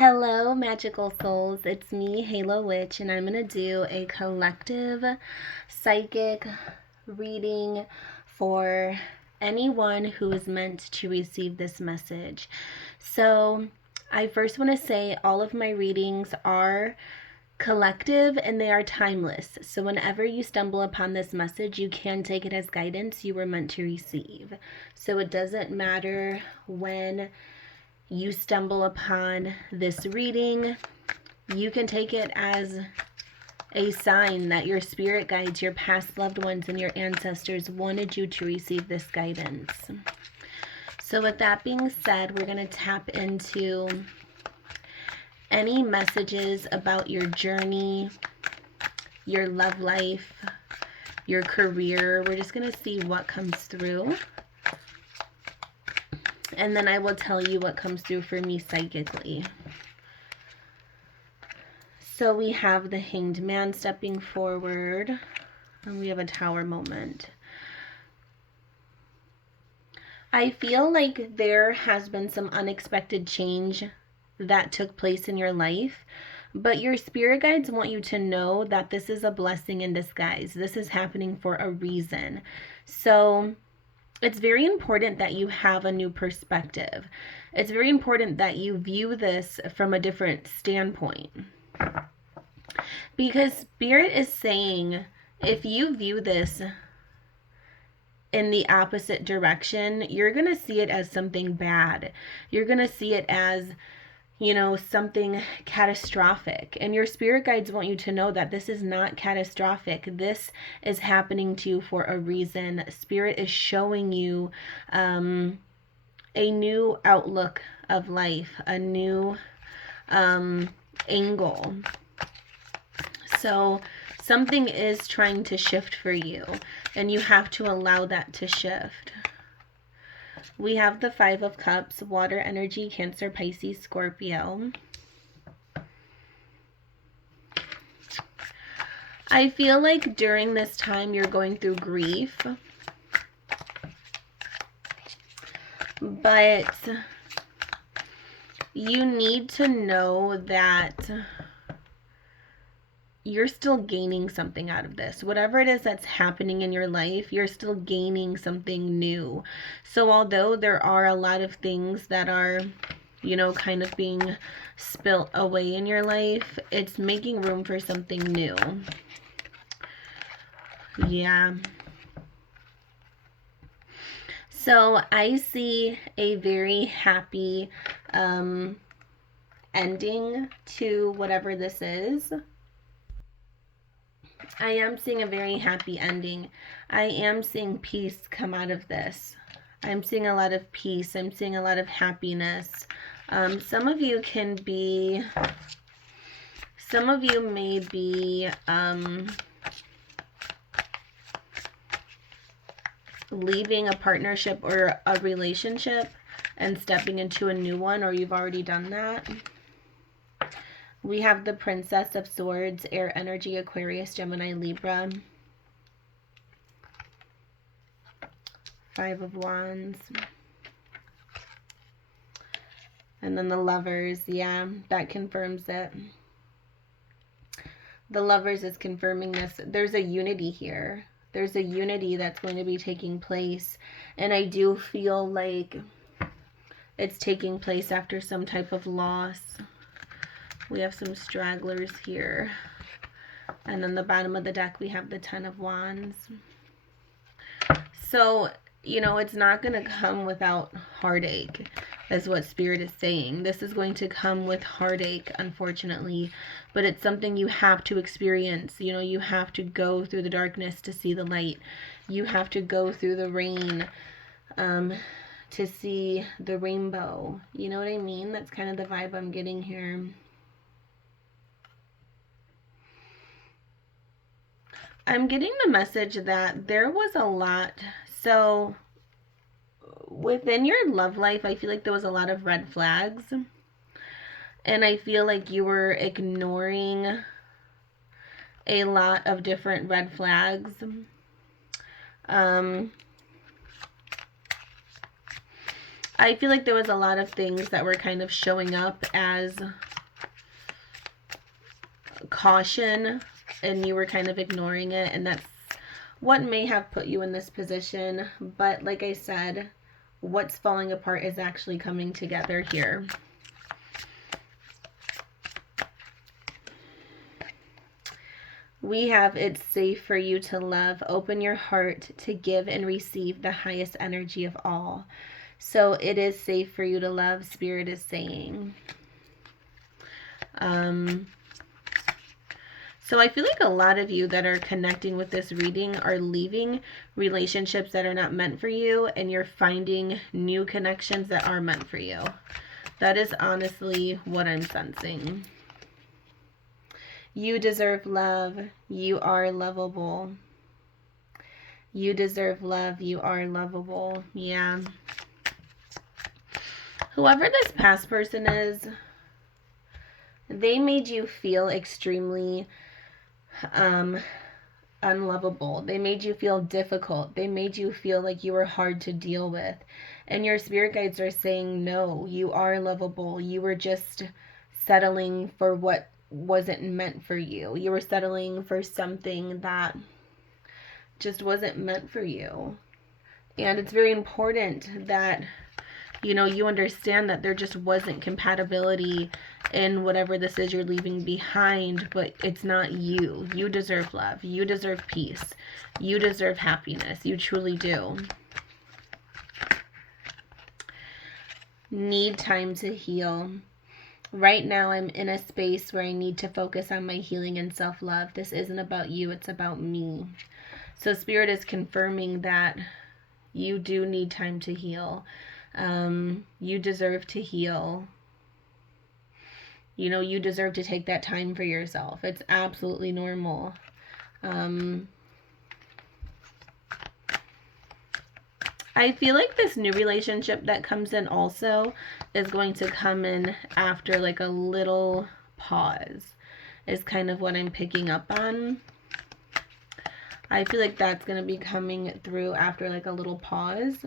Hello, magical souls. It's me, Halo Witch, and I'm going to do a collective psychic reading for anyone who is meant to receive this message. So, I first want to say all of my readings are collective and they are timeless. So, whenever you stumble upon this message, you can take it as guidance you were meant to receive. So, it doesn't matter when you stumble upon this reading, you can take it as a sign that your spirit guides, your past loved ones, and your ancestors wanted you to receive this guidance. So with that being said, we're going to tap into any messages about your journey, your love life, your career. We're just going to see what comes through. And then I will tell you what comes through for me psychically. So we have the Hanged Man stepping forward, and we have a Tower moment. I feel like there has been some unexpected change that took place in your life, but your spirit guides want you to know that this is a blessing in disguise. This is happening for a reason. So it's very important that you have a new perspective. It's very important that you view this from a different standpoint. Because Spirit is saying, if you view this in the opposite direction, you're going to see it as something bad. You're going to see it as, something catastrophic. And your spirit guides want you to know that this is not catastrophic. This is happening to you for a reason. Spirit is showing you a new outlook of life, a new angle. So something is trying to shift for you, and you have to allow that to shift. We have the Five of Cups, water energy, Cancer, Pisces, Scorpio. I feel like during this time you're going through grief, but you need to know that you're still gaining something out of this. Whatever it is that's happening in your life, you're still gaining something new. So although there are a lot of things that are, kind of being spilt away in your life, it's making room for something new. Yeah. So I see a very happy ending to whatever this is. I am seeing a very happy ending. I am seeing peace come out of this. I'm seeing a lot of peace. I'm seeing a lot of happiness. Some of you may be leaving a partnership or a relationship and stepping into a new one, or you've already done that. We have the Princess of Swords, air energy, Aquarius, Gemini, Libra. Five of Wands. And then the Lovers. Yeah, that confirms it. The Lovers is confirming this. There's a unity here. There's a unity that's going to be taking place. And I do feel like it's taking place after some type of loss. We have some stragglers here. And then the bottom of the deck, we have the Ten of Wands. So, it's not going to come without heartache, is what Spirit is saying. This is going to come with heartache, unfortunately. But it's something you have to experience. You have to go through the darkness to see the light. You have to go through the rain to see the rainbow. You know what I mean? That's kind of the vibe I'm getting here. I'm getting the message that there was a lot. So within your love life, I feel like there was a lot of red flags. And I feel like you were ignoring a lot of different red flags. I feel like there was a lot of things that were kind of showing up as caution, and you were kind of ignoring it, and that's what may have put you in this position. But like I said, what's falling apart is actually coming together here. We have, it's safe for you to love. Open your heart to give and receive the highest energy of all. So it is safe for you to love, Spirit is saying. So I feel like a lot of you that are connecting with this reading are leaving relationships that are not meant for you, and you're finding new connections that are meant for you. That is honestly what I'm sensing. You deserve love. You are lovable. You deserve love. You are lovable. Yeah. Whoever this past person is, they made you feel extremely unlovable. They made you feel difficult. They made you feel like you were hard to deal with. And your spirit guides are saying, no, you are lovable. You were just settling for what wasn't meant for you. You were settling for something that just wasn't meant for you. And it's very important that, you know, you understand that there just wasn't compatibility in whatever this is you're leaving behind, but it's not you. You deserve love. You deserve peace. You deserve happiness. You truly do. Need time to heal. Right now, I'm in a space where I need to focus on my healing and self-love. This isn't about you. It's about me. So Spirit is confirming that you do need time to heal. You deserve to heal. You know, you deserve to take that time for yourself. It's absolutely normal. I feel like this new relationship that comes in also is going to come in after like a little pause, is kind of what I'm picking up on. I feel like that's going to be coming through after like a little pause.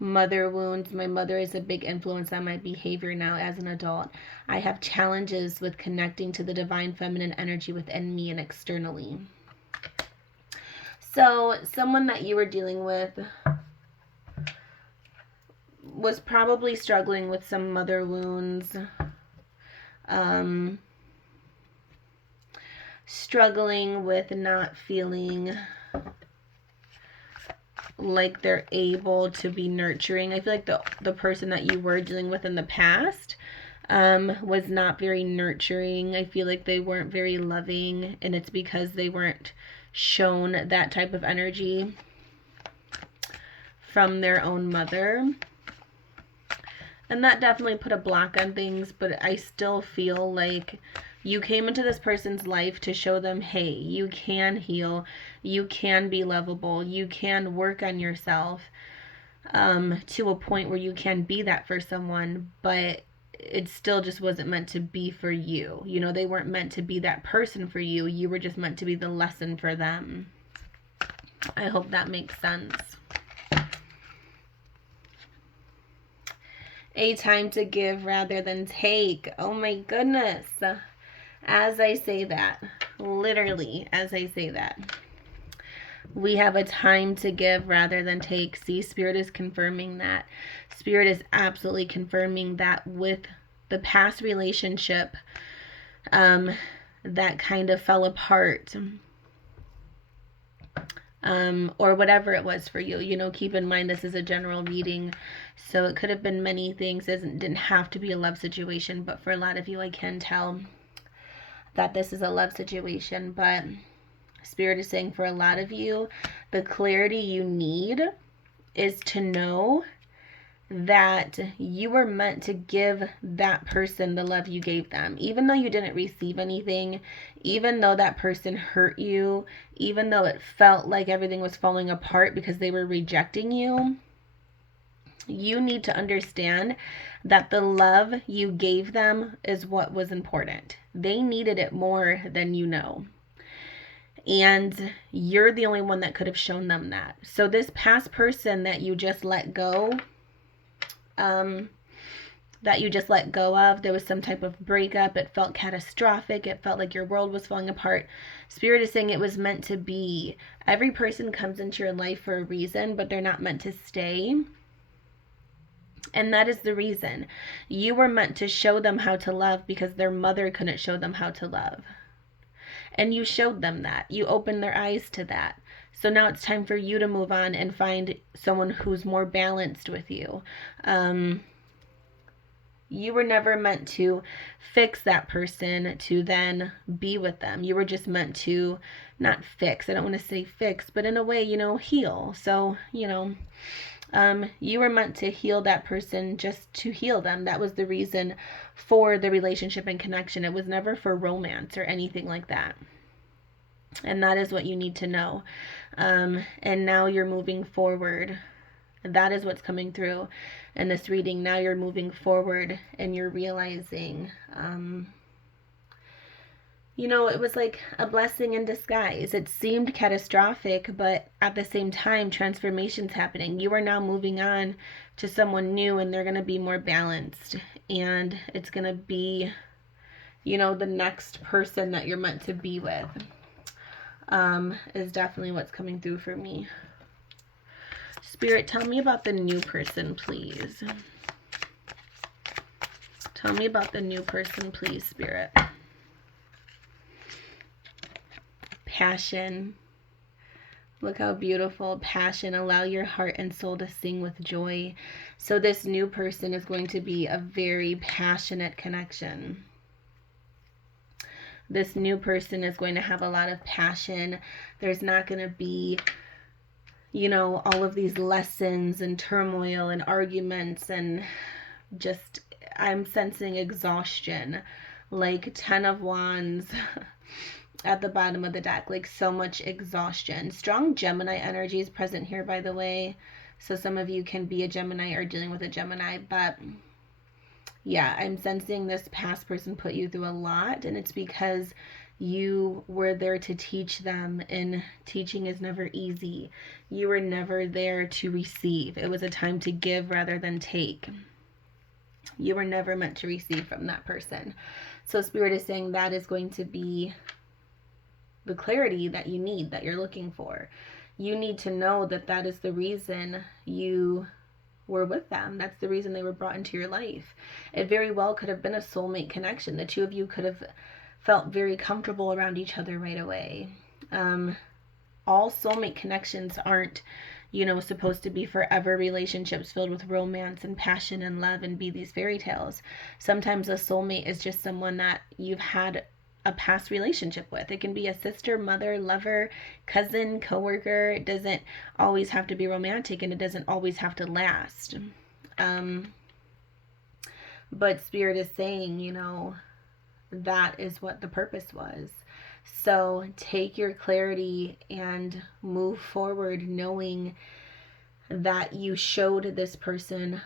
Mother wounds. My mother is a big influence on my behavior now as an adult. I have challenges with connecting to the divine feminine energy within me and externally. So someone that you were dealing with was probably struggling with some mother wounds, struggling with not feeling like they're able to be nurturing. I feel like the person that you were dealing with in the past was not very nurturing. I feel like they weren't very loving, and it's because they weren't shown that type of energy from their own mother. And that definitely put a block on things, but I still feel like you came into this person's life to show them, hey, you can heal, you can be lovable, you can work on yourself to a point where you can be that for someone, but it still just wasn't meant to be for you. You know, they weren't meant to be that person for you. You were just meant to be the lesson for them. I hope that makes sense. A time to give rather than take. Oh my goodness. As I say that, literally as I say that, we have a time to give rather than take. See, Spirit is confirming that. Spirit is absolutely confirming that with the past relationship that kind of fell apart, or whatever it was for you. You know, keep in mind this is a general reading, so it could have been many things. It didn't have to be a love situation, but for a lot of you, I can tell that this is a love situation. But Spirit is saying for a lot of you, the clarity you need is to know that you were meant to give that person the love you gave them. Even though you didn't receive anything, even though that person hurt you, even though it felt like everything was falling apart because they were rejecting you, you need to understand that the love you gave them is what was important. They needed it more than you know. And you're the only one that could have shown them that. So this past person that you just let go, that you just let go of. There was some type of breakup. It felt catastrophic. It felt like your world was falling apart. Spirit is saying it was meant to be. Every person comes into your life for a reason, but they're not meant to stay. And that is the reason. You were meant to show them how to love because their mother couldn't show them how to love. And you showed them that. You opened their eyes to that. So now it's time for you to move on and find someone who's more balanced with you. You were never meant to fix that person to then be with them. You were just meant to not fix. I don't want to say fix, but in a way, heal. So, you were meant to heal that person just to heal them. That was the reason for the relationship and connection. It was never for romance or anything like that. And that is what you need to know. And now you're moving forward. That is what's coming through in this reading. Now you're moving forward and you're realizing, it was like a blessing in disguise. It seemed catastrophic, but at the same time, transformation's happening. You are now moving on to someone new and they're going to be more balanced. And it's going to be, the next person that you're meant to be with, is definitely what's coming through for me. Spirit, tell me about the new person, please. Tell me about the new person, please, Spirit. Passion. Look how beautiful. Passion. Allow your heart and soul to sing with joy. So this new person is going to be a very passionate connection. This new person is going to have a lot of passion. There's not going to be, all of these lessons and turmoil and arguments and just, I'm sensing exhaustion, like 10 of Wands at the bottom of the deck, like so much exhaustion. Strong Gemini energy is present here, by the way. So some of you can be a Gemini or dealing with a Gemini, but yeah, I'm sensing this past person put you through a lot, and it's because you were there to teach them, and teaching is never easy. You were never there to receive. It was a time to give rather than take. You were never meant to receive from that person. So Spirit is saying that is going to be the clarity that you need, that you're looking for. You need to know that that is the reason you were with them. That's the reason they were brought into your life. It very well could have been a soulmate connection. The two of you could have felt very comfortable around each other right away. All soulmate connections aren't, supposed to be forever relationships filled with romance and passion and love and be these fairy tales. Sometimes a soulmate is just someone that you've had a past relationship with. It can be a sister, mother, lover, cousin, coworker. It doesn't always have to be romantic, and it doesn't always have to last. But Spirit is saying, that is what the purpose was. So take your clarity and move forward knowing that you showed this person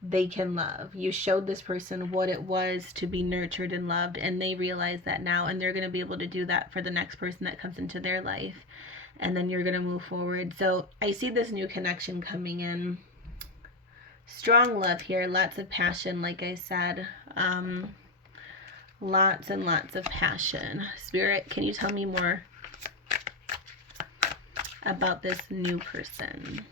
they can love. You showed this person what it was to be nurtured and loved, and they realize that now, and they're going to be able to do that for the next person that comes into their life, and then you're going to move forward. So I see this new connection coming in. Strong love here, lots of passion, like I said. Lots and lots of passion. Spirit, can you tell me more about this new person?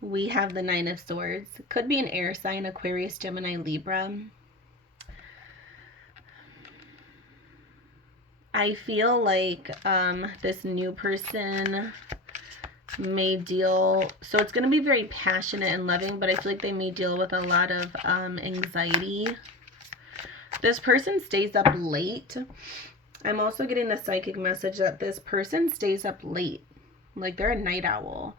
We have the Nine of Swords. Could be an air sign, Aquarius, Gemini, Libra. I feel like this new person may deal, so it's going to be very passionate and loving, but I feel like they may deal with a lot of anxiety. This person stays up late. I'm also getting the psychic message that this person stays up late, like they're a night owl.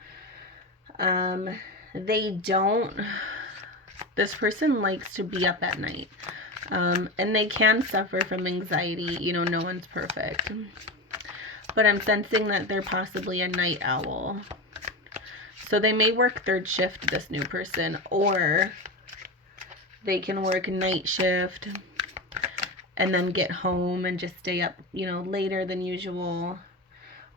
This person likes to be up at night, and they can suffer from anxiety. No one's perfect. But I'm sensing that they're possibly a night owl. So they may work third shift, this new person, or they can work night shift and then get home and just stay up, later than usual.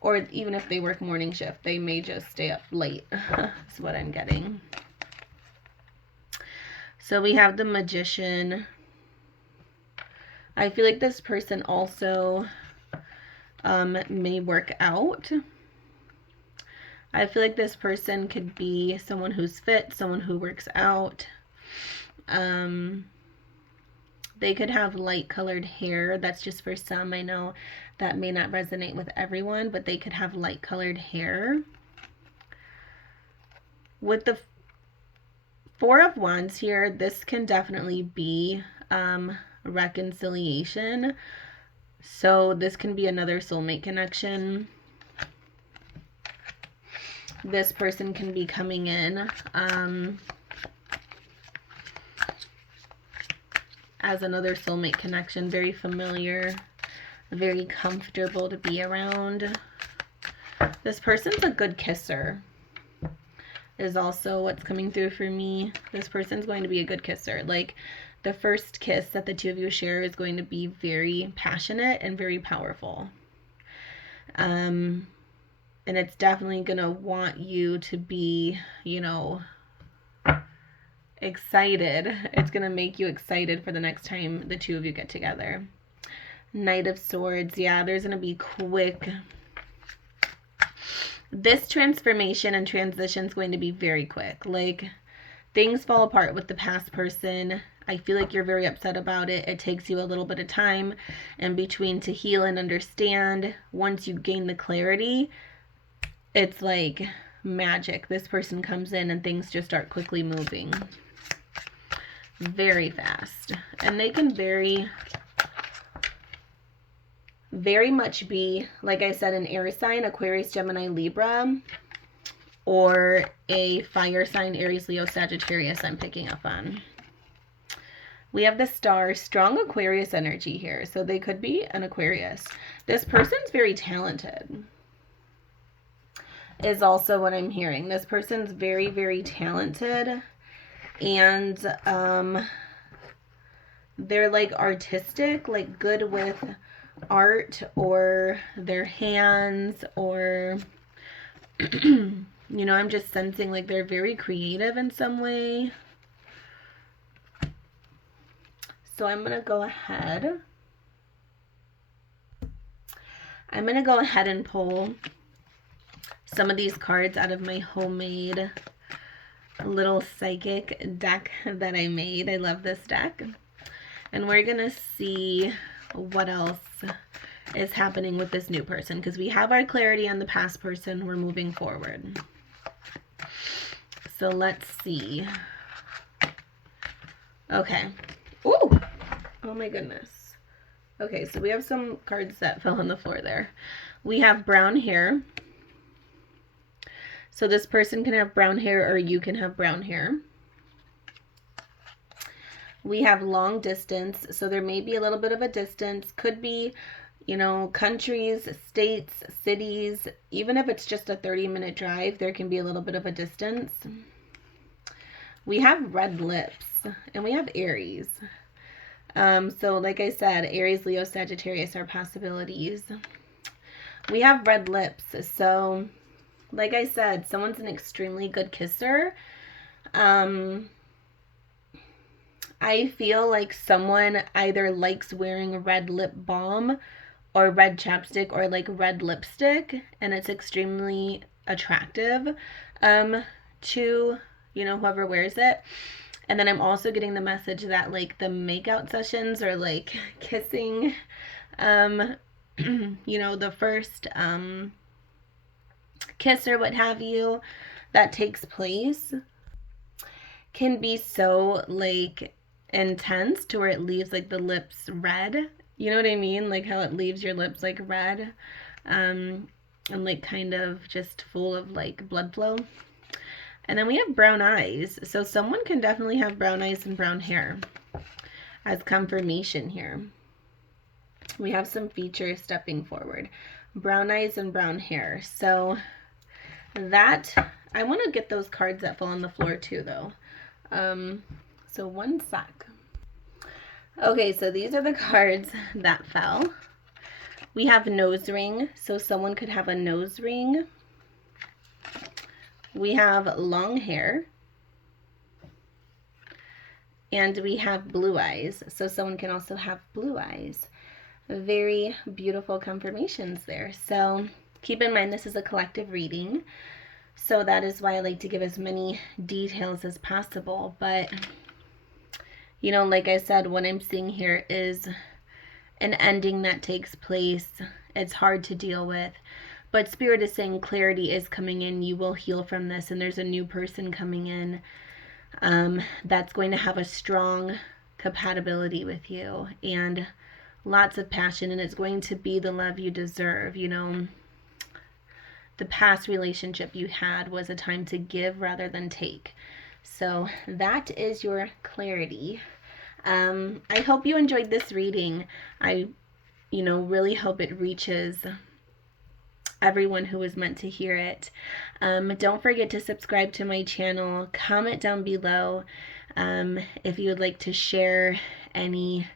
Or even if they work morning shift, they may just stay up late. That's what I'm getting. So we have the Magician. I feel like this person also may work out. I feel like this person could be someone who's fit, someone who works out. They could have light colored hair. That's just for some. I know that may not resonate with everyone, but they could have light colored hair. With the Four of Wands here, this can definitely be reconciliation. So this can be another soulmate connection. This person can be coming in as another soulmate connection, very familiar, very comfortable to be around. This person's a good kisser, is also what's coming through for me. This person's going to be a good kisser. Like, the first kiss that the two of you share is going to be very passionate and very powerful. And it's definitely going to want you to be, you know, excited. It's going to make you excited for the next time the two of you get together. Knight of Swords. Yeah, there's going to be quick. This transformation and transition is going to be very quick. Like, things fall apart with the past person. I feel like you're very upset about it. It takes you a little bit of time in between to heal and understand. Once you gain the clarity, it's like magic. This person comes in and things just start quickly moving. Very fast. And they can very much be, like I said, an air sign, Aquarius, Gemini, Libra, or a fire sign, Aries, Leo, Sagittarius I'm picking up on. We have the Star, strong Aquarius energy here. So they could be an Aquarius. This person's very talented, is also what I'm hearing. This person's very, very talented. And they're like artistic, like good with art or their hands, or you know, I'm just sensing like they're very creative in some way. So I'm going to go ahead. And pull some of these cards out of my homemade little psychic deck that I made. I love this deck. And we're going to see what else is happening with this new person, because we have our clarity on the past person. We're moving forward. So let's see. Okay. Ooh! Oh my goodness. Okay, so we have some cards that fell on the floor there. We have brown hair. So this person can have brown hair, or you can have brown hair. We have long distance. So there may be a little bit of a distance. Could be, you know, countries, states, cities. Even if it's just a 30-minute drive, there can be a little bit of a distance. We have red lips, and we have Aries. So like I said, Aries, Leo, Sagittarius are possibilities. We have red lips. So like I said, someone's an extremely good kisser. I feel like someone either likes wearing red lip balm or red chapstick or like red lipstick, and it's extremely attractive to, you know, whoever wears it. And then I'm also getting the message that like the makeout sessions or like kissing, you know, the first kiss or what have you that takes place can be so like intense to where it leaves like the lips red. You know what I mean? Like how it leaves your lips like red, and like kind of just full of like blood flow. And then we have brown eyes. So someone can definitely have brown eyes and brown hair as confirmation here. We have some features stepping forward. Brown eyes and brown hair. So that, I want to get those cards that fell on the floor too though. So one sec. Okay, so these are the cards that fell. We have nose ring, so someone could have a nose ring. We have long hair. And we have blue eyes, so someone can also have blue eyes. Very beautiful confirmations there. So keep in mind this is a collective reading, so that is why I like to give as many details as possible. But you know, like I said, what I'm seeing here is an ending that takes place. It's hard to deal with, but Spirit is saying clarity is coming in. You will heal from this, and there's a new person coming in that's going to have a strong compatibility with you and lots of passion, and it's going to be the love you deserve. You know, the past relationship you had was a time to give rather than take. So that is your clarity. I hope you enjoyed this reading. I, really hope it reaches everyone who was meant to hear it. Don't forget to subscribe to my channel. Comment down below if you would like to share any,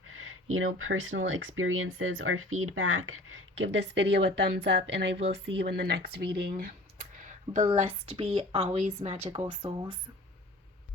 personal experiences or feedback. Give this video a thumbs up, and I will see you in the next reading. Blessed be always, magical souls.